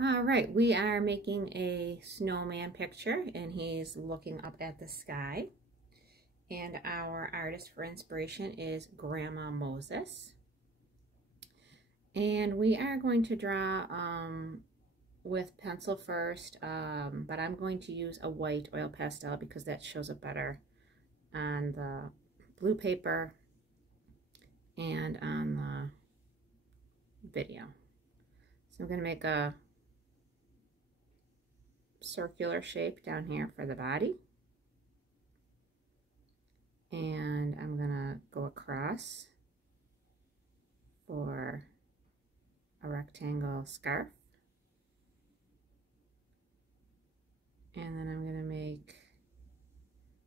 All right, we are making a snowman picture and he's looking up at the sky. And our artist for inspiration is Grandma Moses. And we are going to draw with pencil first, but I'm going to use a white oil pastel because that shows up better on the blue paper and on the video. So I'm going to make a circular shape down here for the body, and I'm gonna go across for a rectangle scarf, and then I'm gonna make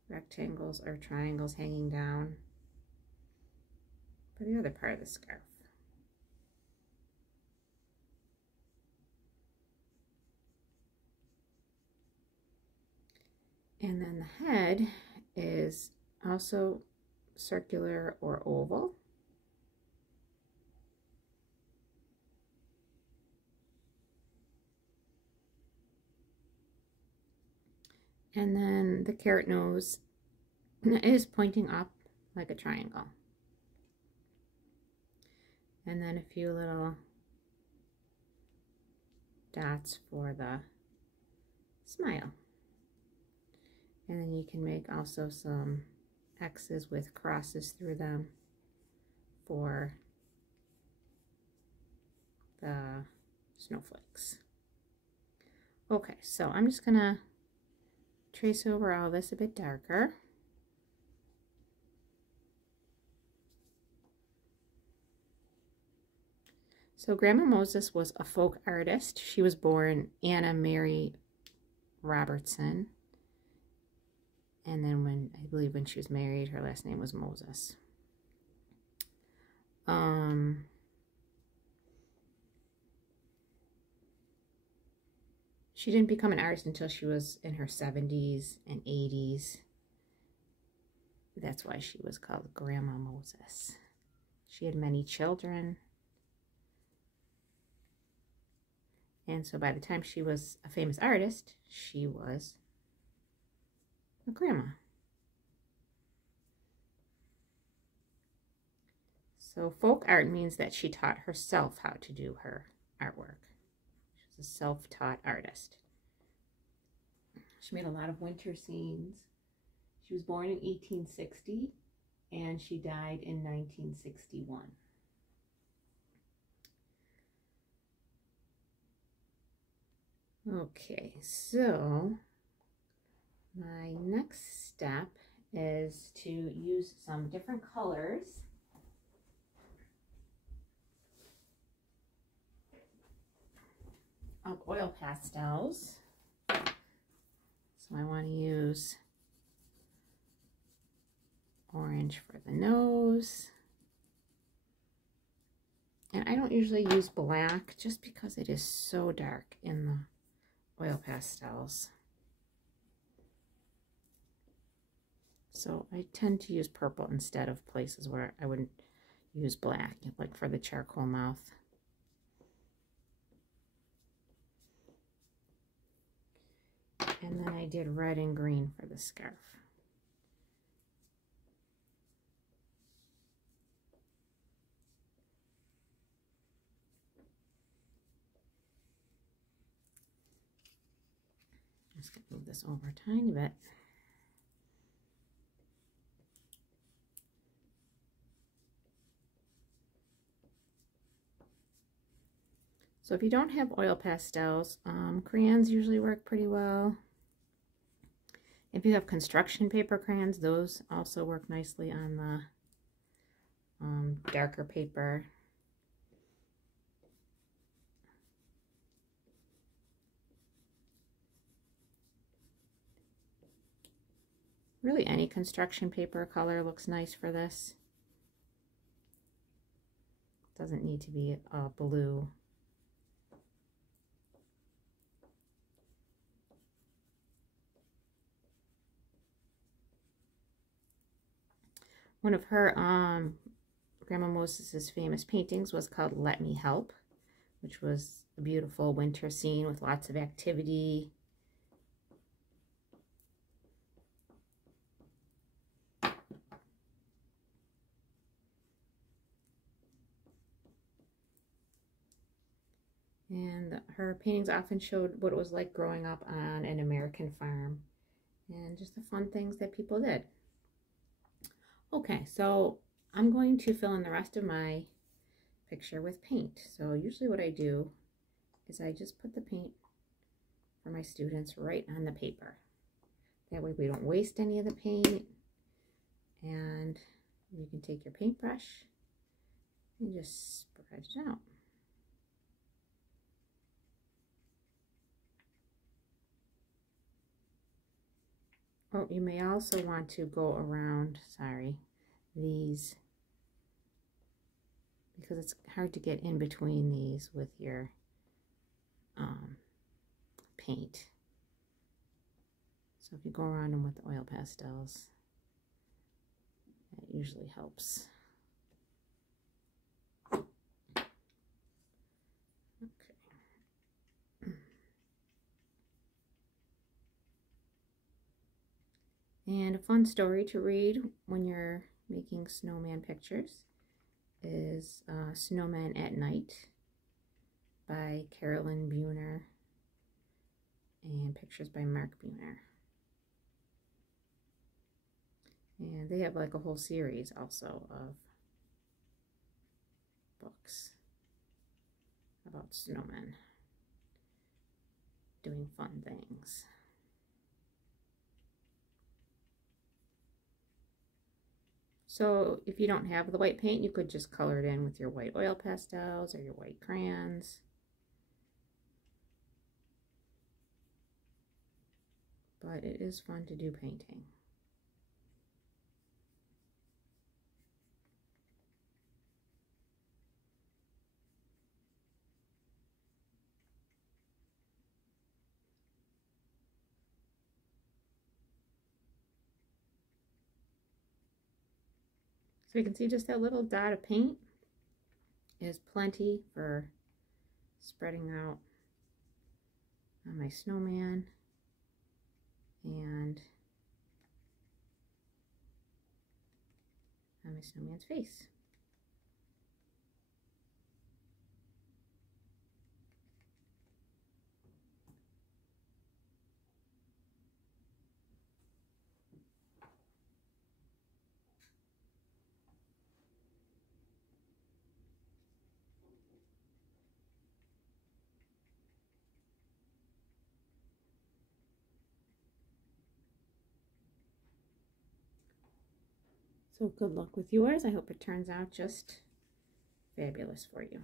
rectangles or triangles hanging down for the other part of the scarf. And then the head is also circular or oval. And then the carrot nose is pointing up like a triangle. And then a few little dots for the smile. And then you can make also some X's with crosses through them for the snowflakes. Okay, so I'm just gonna trace over all this a bit darker. So Grandma Moses was a folk artist. She was born Anna Mary Robertson. And then I believe when she was married, her last name was Moses. She didn't become an artist until she was in her 70s and 80s. That's why she was called Grandma Moses. She had many children. And so by the time she was a famous artist, she was a grandma. So folk art means that she taught herself how to do her artwork. She was a self-taught artist. She made a lot of winter scenes. She was born in 1860 and she died in 1961. Okay, so my next step is to use some different colors of oil pastels. So I want to use orange for the nose. And I don't usually use black just because it is so dark in the oil pastels. So I tend to use purple instead of places where I wouldn't use black, like for the charcoal mouth. And then I did red and green for the scarf. Just gonna move this over a tiny bit. So if you don't have oil pastels, crayons usually work pretty well. If you have construction paper crayons, those also work nicely on the darker paper. Really any construction paper color looks nice for this. Doesn't need to be blue. One of her Grandma Moses's famous paintings was called Let Me Help, which was a beautiful winter scene with lots of activity. And her paintings often showed what it was like growing up on an American farm and just the fun things that people did. Okay, so I'm going to fill in the rest of my picture with paint. So usually what I do is I just put the paint for my students right on the paper. That way we don't waste any of the paint. And you can take your paintbrush and just spread it out. Oh, you may also want to go around, these, because it's hard to get in between these with your paint. So if you go around them with the oil pastels, that usually helps. And a fun story to read when you're making snowman pictures is Snowmen at Night by Caralyn Buehner and pictures by Mark Buehner. And they have like a whole series also of books about snowmen doing fun things. So if you don't have the white paint, you could just color it in with your white oil pastels or your white crayons. But it is fun to do painting. So you can see just that little dot of paint is plenty for spreading out on my snowman and on my snowman's face. So good luck with yours. I hope it turns out just fabulous for you.